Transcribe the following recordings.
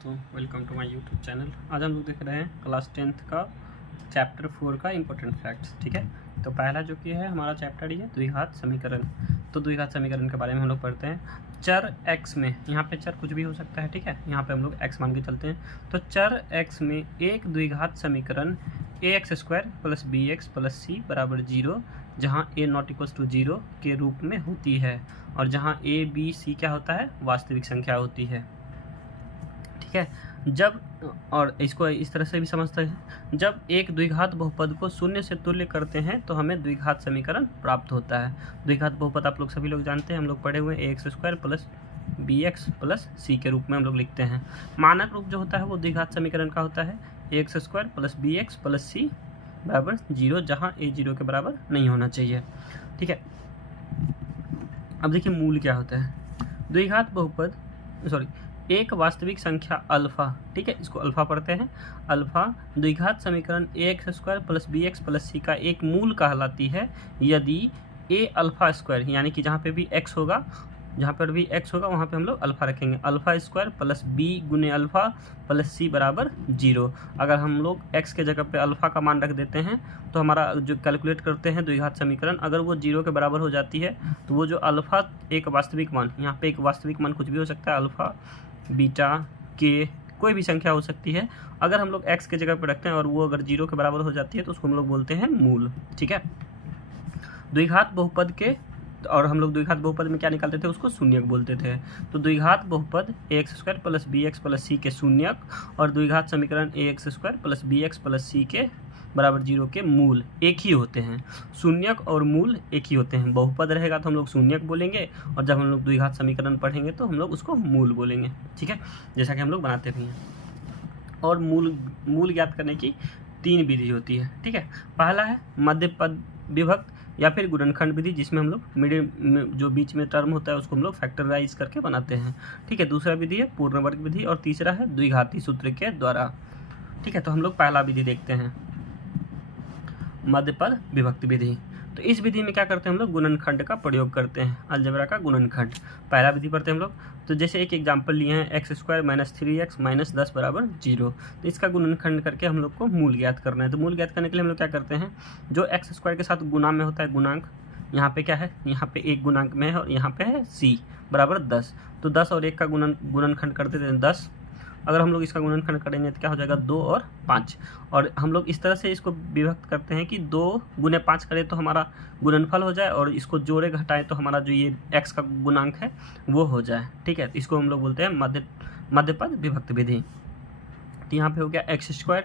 दोस्तों, welcome to my YouTube channel. आज हम लोग देख रहे हैं क्लास 10th का चैप्टर 4 का इम्पोर्टेंट फैक्ट्स। ठीक है, तो पहला जो कि है हमारा चैप्टर ये द्विघात समीकरण। तो द्विघात समीकरण के बारे में हम लोग पढ़ते हैं। चर x में, यहाँ पे चर कुछ भी हो सकता है, ठीक है, यहाँ पे हम लोग x मान के चलते हैं। तो चर x में एक द्विघात समीकरण ax² + bx + c = 0, जहाँ a ≠ 0 के रूप में होती है और जहाँ a b c क्या होता है, वास्तविक संख्या होती है। ठीक है, जब, और इसको इस तरह से भी समझते हैं, जब एक द्विघात बहुपद को शून्य से तुल्य करते हैं तो हमें द्विघात समीकरण प्राप्त होता है। द्विघात बहुपद आप लोग सभी लोग जानते हैं, हम लोग पढ़े हुए ax² + bx + c के रूप में हम लोग लिखते हैं। मानक रूप जो होता है वो द्विघात समीकरण का होता है ax² + bx + c = 0, जहाँ a 0 के बराबर नहीं होना चाहिए। ठीक है, अब देखिए मूल क्या होता है। द्विघात बहुपद एक वास्तविक संख्या अल्फा, ठीक है, इसको अल्फा पढ़ते हैं। अल्फा द्विघात समीकरण ax² + bx + c का एक मूल कहलाती है यदि a α² यानी कि जहाँ पे भी x होगा, वहाँ पे हम लोग अल्फा रखेंगे। α² + b × अल्फा + c = 0। अगर हम लोग x के जगह पे अल्फा का मान रख देते हैं तो हमारा जो कैलकुलेट करते हैं द्विघात समीकरण, अगर वो 0 के बराबर हो जाती है तो वो जो अल्फा एक वास्तविक मान, यहाँ पे एक वास्तविक मान कुछ भी हो सकता है, अल्फा, बीटा, के, कोई भी संख्या हो सकती है। अगर हम लोग x के जगह पे रखते हैं और वो अगर 0 के बराबर हो जाती है तो उसको हम लोग बोलते हैं मूल। ठीक है, द्विघात बहुपद के, और हम लोग द्विघात बहुपद में क्या निकालते थे, उसको शून्यक बोलते थे। तो द्विघात बहुपद ax² + bx + c के शून्यक और द्विघात समीकरण ax² + bx + c के बराबर 0 के मूल एक ही होते हैं। शून्यक और मूल एक ही होते हैं। बहुपद रहेगा तो हम लोग शून्यक बोलेंगे और जब हम लोग द्विघात समीकरण पढ़ेंगे तो हम लोग उसको मूल बोलेंगे। ठीक है, जैसा कि हम लोग बनाते भी हैं। और मूल ज्ञात करने की 3 विधि होती है। ठीक है, पहला है मध्य पद विभक्त या फिर गुणनखंड विधि, जिसमें हम लोग मिडिल में जो बीच में टर्म होता है उसको हम लोग फैक्टराइज करके बनाते हैं। ठीक है, दूसरा विधि है पूर्ण वर्ग विधि और तीसरा है द्विघाती सूत्र के द्वारा। ठीक है, तो हम लोग पहला विधि देखते हैं, मध्य पद विभक्त विधि। तो इस विधि में क्या करते हैं हम लोग, गुणनखंड का प्रयोग करते हैं, अलजेब्रा का गुणनखंड। पहला विधि पढ़ते हैं हम लोग। तो जैसे एक एग्जांपल लिए हैं x² - 3x - 10 = 0, तो इसका गुणनखंड करके हम लोग को मूल ज्ञात करना है। तो मूल ज्ञात करने के लिए हम लोग क्या करते हैं, जो x² के साथ गुणा में होता है गुणांक, यहाँ पे क्या है, यहाँ पे एक गुणांक में है और यहाँ पे है c = 10। तो 10 और 1 का गुणनखंड कर देते हैं 10। अगर हम लोग इसका गुणनखंड करेंगे तो क्या हो जाएगा, 2 और 5। और हम लोग इस तरह से इसको विभक्त करते हैं कि 2 × 5 करें तो हमारा गुणनफल हो जाए और इसको जोड़े घटाएं तो हमारा जो ये x का गुणांक है वो हो जाए। ठीक है, इसको हम लोग बोलते हैं मध्य पद विभक्त विधि। तो यहाँ पे हो गया x²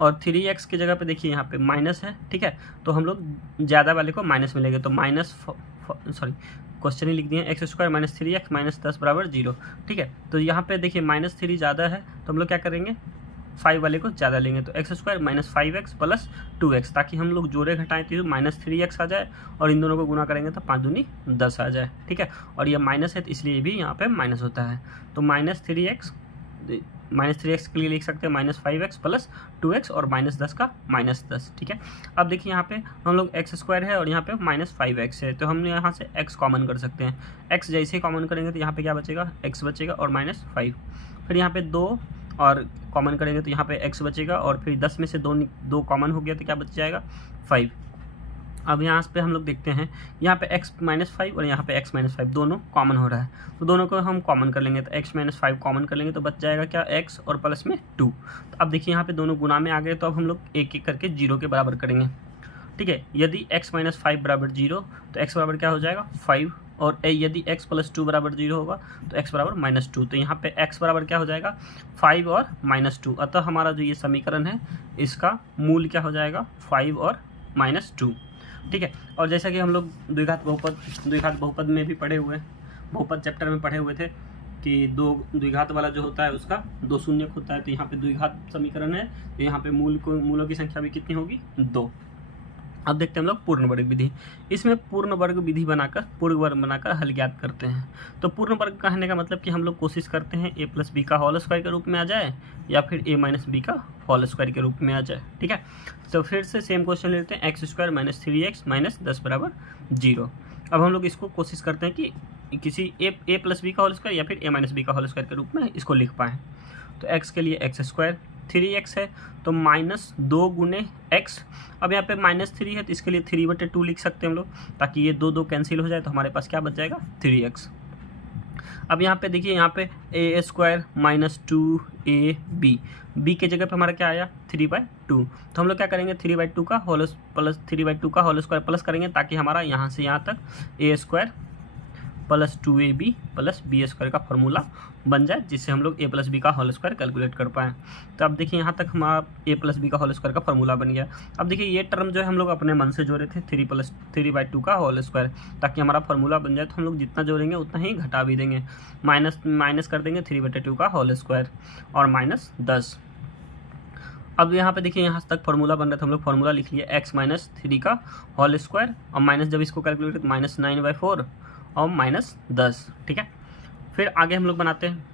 और 3x की जगह पे देखिए यहाँ पे माइनस है। ठीक है, तो हम लोग ज़्यादा वाले को माइनस में लेंगे, तो क्वेश्चन ही लिख दिए x² - 3x - 10 = 0। ठीक है, तो यहाँ पे देखिए -3 ज़्यादा है तो हम लोग क्या करेंगे, 5 वाले को ज़्यादा लेंगे, तो x² - 5x + 2x, ताकि हम लोग जोड़े घटाएं तो -3x आ जाए और इन दोनों को गुना करेंगे तो 5 दूनी 10 आ जाए। ठीक है, और ये माइनस है तो इसलिए भी यहाँ पे माइनस होता है। तो -3x के लिए लिख सकते हैं -5x + 2x और -10 का -10। ठीक है, अब देखिए यहाँ पे हम लोग x² है और यहाँ पे -5x है, तो हम यहाँ से x कॉमन कर सकते हैं। x जैसे ही कॉमन करेंगे तो यहाँ पे क्या बचेगा, x बचेगा और -5। फिर यहाँ पे 2 और कॉमन करेंगे तो यहाँ पे x बचेगा और फिर 10 में से 2 कॉमन हो गया तो क्या बच जाएगा, 5। अब यहाँ पे हम लोग देखते हैं, यहाँ पे x - 5 और यहाँ पे x - 5 दोनों कॉमन हो रहा है, तो दोनों को हम कॉमन कर लेंगे। तो x - 5 कॉमन कर लेंगे तो बच जाएगा क्या, x और प्लस में 2। तो अब देखिए यहाँ पे दोनों गुना में आ गए, तो अब हम लोग एक एक करके 0 के बराबर करेंगे। ठीक है, यदि x - 5 = 0 तो x बराबर क्या हो जाएगा, 5, और यदि x + 2 = 0 होगा तो x बराबर -2। तो यहाँ पे x बराबर क्या हो जाएगा, 5 और -2। अतः हमारा जो ये समीकरण है इसका मूल क्या हो जाएगा, 5 और -2। ठीक है, और जैसा कि हम लोग द्विघात बहुपद में भी पढ़े हुए हैं, बहुपद चैप्टर में पढ़े हुए थे कि दो द्विघात वाला जो होता है उसका 2 शून्यक होता है। तो यहाँ पे द्विघात समीकरण है तो यहाँ पे मूलों की संख्या भी कितनी होगी, 2। अब देखते हैं हम लोग पूर्ण वर्ग विधि। इसमें पूर्ण वर्ग विधि बनाकर हल ज्ञात करते हैं। तो पूर्ण वर्ग कहने का मतलब कि हम लोग कोशिश करते हैं a + b का होल स्क्वायर के रूप में आ जाए या फिर a - b का होल स्क्वायर के रूप में आ जाए। ठीक है, तो फिर से सेम क्वेश्चन लेते हैं, x² - 3x - 10 = 0। अब हम लोग इसको कोशिश करते हैं कि किसी a + b का होल स्क्वायर या फिर a - b का होल स्क्वायर के रूप में इसको लिख पाएँ। तो एक्स के लिए एक्स स्क्वायर, 3x है तो -2 गुने x। अब यहाँ पे -3 है तो इसके लिए 3/2 लिख सकते हैं हम लोग, ताकि ये 2 कैंसिल हो जाए तो हमारे पास क्या बच जाएगा 3x। अब यहाँ पे देखिए, यहाँ पे a² - 2ab, b के जगह पे हमारा क्या आया 3/2। तो हम लोग क्या करेंगे 3/2 का होल प्लस 3/2 का होल स्क्वायर प्लस करेंगे, ताकि हमारा यहाँ से यहाँ तक a² + 2ab + b² का फॉर्मूला बन जाए, जिससे हम लोग a + b का होल स्क्वायर कैलकुलेट कर पाएँ। तो अब देखिए यहाँ तक हमारा a + b का होल स्क्वायर का फॉर्मूला बन गया। अब देखिए ये टर्म जो है हम लोग अपने मन से जोड़े थे 3/2 का होल स्क्वायर, ताकि हमारा फॉर्मूला बन जाए। तो हम लोग जितना जोड़ेंगे उतना ही घटा भी देंगे, माइनस कर देंगे 3/2 का होल स्क्वायर और -10। अब यहाँ पे देखिए यहाँ तक फॉर्मूला बन रहा था, हम लोग फॉर्मूला लिख लिए x - 3 का होल स्क्वायर और माइनस जब इसको कैलकुलेट तो -9/4 और -10। ठीक है, फिर आगे हम लोग बनाते हैं।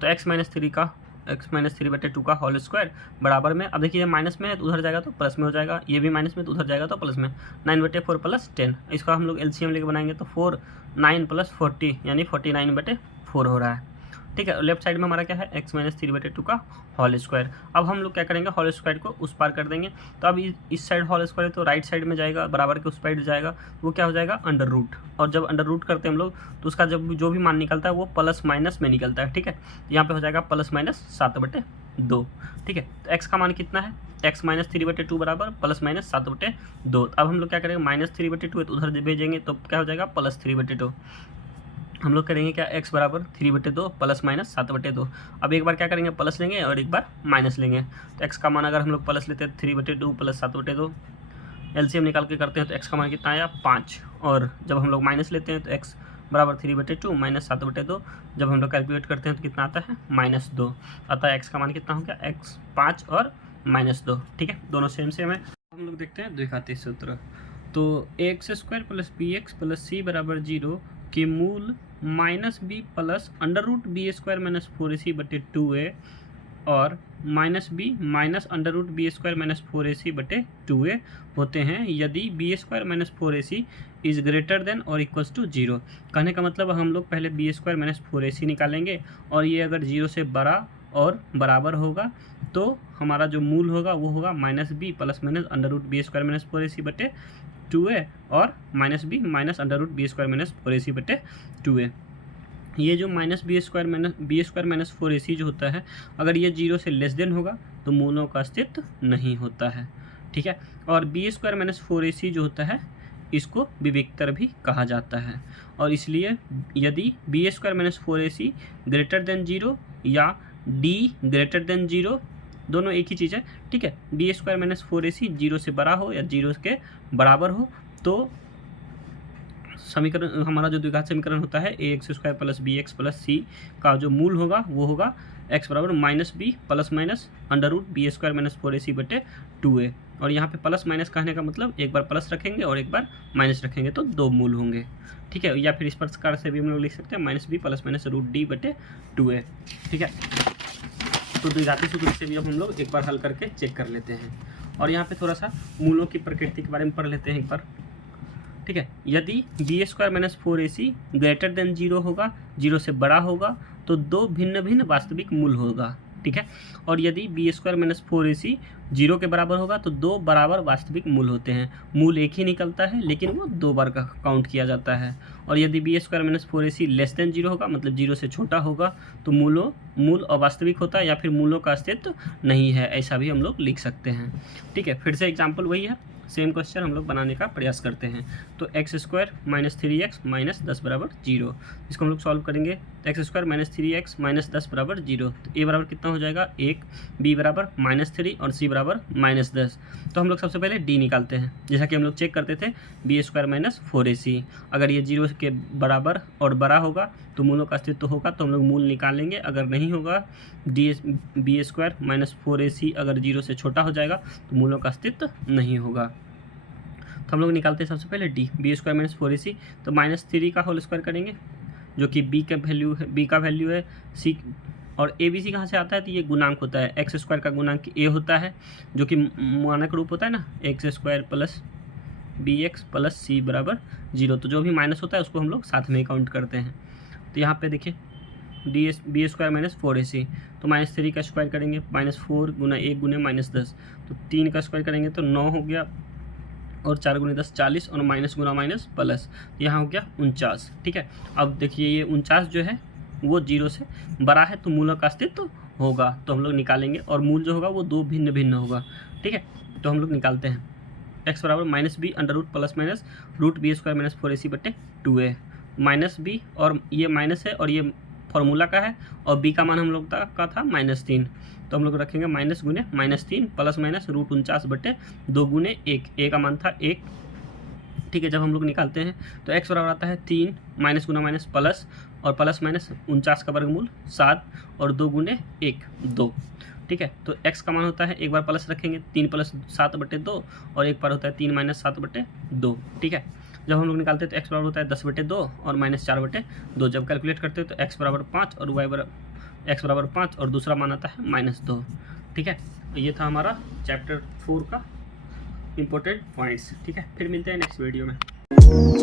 तो x - 3/2 का होल स्क्वायर बराबर में, अब देखिए माइनस में है तो उधर जाएगा तो प्लस में हो जाएगा, ये भी माइनस में तो उधर जाएगा तो प्लस में, 9/4 + 10। इसका हम लोग एलसीएम लेके बनाएंगे तो 4 9 + 40 यानी 49/4 हो रहा है। ठीक है, लेफ्ट साइड में हमारा क्या है x - 3/2 का होल स्क्वायर। अब हम लोग क्या करेंगे होल स्क्वायर को उस पार कर देंगे। तो अब इस साइड होल स्क्वायर तो राइट साइड में जाएगा, बराबर के उस साइड जाएगा, वो क्या हो जाएगा √ और जब √ करते हैं हम लोग तो उसका जब जो भी मान निकलता है वो प्लस माइनस में निकलता है। ठीक है, यहाँ पे हो जाएगा +-7/2। ठीक है, तो x का मान कितना है x - 3/2 बराबर +-7/2। अब हम लोग क्या करेंगे -3/2 है तो उधर भेजेंगे तो क्या हो जाएगा +3/2। हम लोग करेंगे क्या x बराबर 3/2 +-7/2। अब एक बार क्या करेंगे प्लस लेंगे और एक बार माइनस लेंगे। तो x का मान अगर हम लोग प्लस लेते हैं 3/2 + 7/2, एलसीएम निकाल के करते हैं तो x का मान कितना आया 5। और जब हम लोग माइनस लेते हैं तो x बराबर 3/2 - 7/2, जब हम लोग कैलकुलेट करते हैं तो कितना आता है -2। अतः x का मान कितना हो गया x 5 और -2। ठीक है, दोनों सेम है। हम लोग देखते हैं द्विघाती सूत्र। तो ax² + bx + c = 0 के मूल -b + √b² - 4ac/2a और -b - √b² - 4ac/2a होते हैं यदि b² - 4ac is greater than और इक्वल्स टू 0। कहने का मतलब हम लोग पहले b² - 4ac निकालेंगे और ये अगर 0 से बड़ा और बराबर होगा तो हमारा जो मूल होगा वो होगा -b ± √b² - 4ac/2a और -b - √b² - 4ac/2a। ये जो -b² - 4ac जो होता है, अगर ये 0 से लेस देन होगा तो मूलों का अस्तित्व नहीं होता है। ठीक है, और b² - 4ac जो होता है इसको विविक्तर भी कहा जाता है। और इसलिए यदि b² - 4ac ग्रेटर देन 0 या d ग्रेटर देन 0, दोनों एक ही चीज़ है। ठीक है, b² - 4ac 0 से बड़ा हो या 0 के बराबर हो तो समीकरण हमारा जो द्विघात समीकरण होता है ax² + bx + c का जो मूल होगा वो होगा x बराबर -b ± √b² - 4ac/2a। और यहाँ पे प्लस माइनस कहने का मतलब एक बार प्लस रखेंगे और एक बार माइनस रखेंगे तो दो मूल होंगे। ठीक है, या फिर इस प्रकार से भी हम लोग लिख सकते हैं -b ± √d/2a। ठीक है, तो द्विघाती सूत्र से भी अब हम लोग एक बार हल करके चेक कर लेते हैं। और यहाँ पे थोड़ा सा मूलों की प्रकृति के बारे में पढ़ लेते हैं एक बार। ठीक है, यदि b² - 4ac ग्रेटर देन 0 होगा, 0 से बड़ा होगा तो दो भिन्न भिन्न वास्तविक मूल होगा। ठीक है, और यदि b² - 4ac 0 के बराबर होगा तो दो बराबर वास्तविक मूल होते हैं। मूल एक ही निकलता है लेकिन वो दो बार का काउंट किया जाता है। और यदि b² - 4ac लेस देन 0 होगा, मतलब 0 से छोटा होगा, तो मूल अवास्तविक होता है या फिर मूलों का अस्तित्व नहीं है, ऐसा भी हम लोग लिख सकते हैं। ठीक है, फिर से एग्जाम्पल वही है, सेम क्वेश्चन हम लोग बनाने का प्रयास करते हैं। तो x² - 3x - 10 = 0, इसको हम लोग सॉल्व करेंगे। तो x² - 3x - 10 = 0, तो a बराबर कितना हो जाएगा 1, b बराबर -3 और c बराबर -10। तो हम लोग सबसे पहले d निकालते हैं, जैसा कि हम लोग चेक करते थे b² - 4ac। अगर ये 0 के बराबर और बड़ा होगा तो मूलों का अस्तित्व होगा, तो हम लोग मूल निकालेंगे। अगर नहीं होगा b² - 4ac अगर 0 से छोटा हो जाएगा तो मूलों का अस्तित्व नहीं होगा। तो हम लोग निकालते हैं सबसे पहले d, b² - 4ac, तो -3 का होल स्क्वायर करेंगे जो कि b का वैल्यू है, c और abc कहाँ से आता है, तो ये गुणांक होता है, x² का गुणांक a होता है जो कि मानक रूप होता है ना, x² + bx + c = 0। तो जो भी माइनस होता है उसको हम लोग साथ में काउंट करते हैं। तो यहाँ पे देखिए बी स्क्वायर माइनस 4ac, तो -3 का स्क्वायर करेंगे -4 गुना 1 गुने -10, तो 3 का स्क्वायर करेंगे तो 9 हो गया, और 4 गुने 10 40, और माइनस गुना माइनस प्लस, यहाँ हो गया 49। ठीक है, अब देखिए ये 49 जो है वो 0 से बड़ा है, तो मूलों का अस्तित्व होगा, तो हम लोग निकालेंगे, और मूल जो होगा वो दो भिन्न भिन्न होगा। ठीक है, तो हम लोग निकालते हैं x बराबर -b under root plus minus root B square minus 4ac बटे 2a, -b और ये माइनस है और ये फॉर्मूला का है, और b का मान हम लोग का था -3, तो हम लोग रखेंगे माइनस गुने -3 प्लस माइनस रूट 49 बटे 2 गुने 1, a का मान था 1। ठीक है, जब हम लोग निकालते हैं तो x बराबर आता है 3 माइनस गुना माइनस प्लस, और प्लस माइनस 49 का वर्गमूल 7, और 2 गुने 1 2। ठीक है, तो x का मान होता है, एक बार प्लस रखेंगे 3 प्लस 7 बटे 2, और एक बार होता है 3 माइनस 7 बटे 2। ठीक है, जब हम लोग निकालते हैं तो x बराबर होता है 10 बटे 2 और -4 बटे 2। जब कैलकुलेट करते हैं तो x बराबर 5 और x बराबर 5 और दूसरा मान आता है -2। ठीक है, तो ये था हमारा चैप्टर 4 का इम्पोर्टेंट पॉइंट्स। ठीक है, फिर मिलते हैं नेक्स्ट वीडियो में।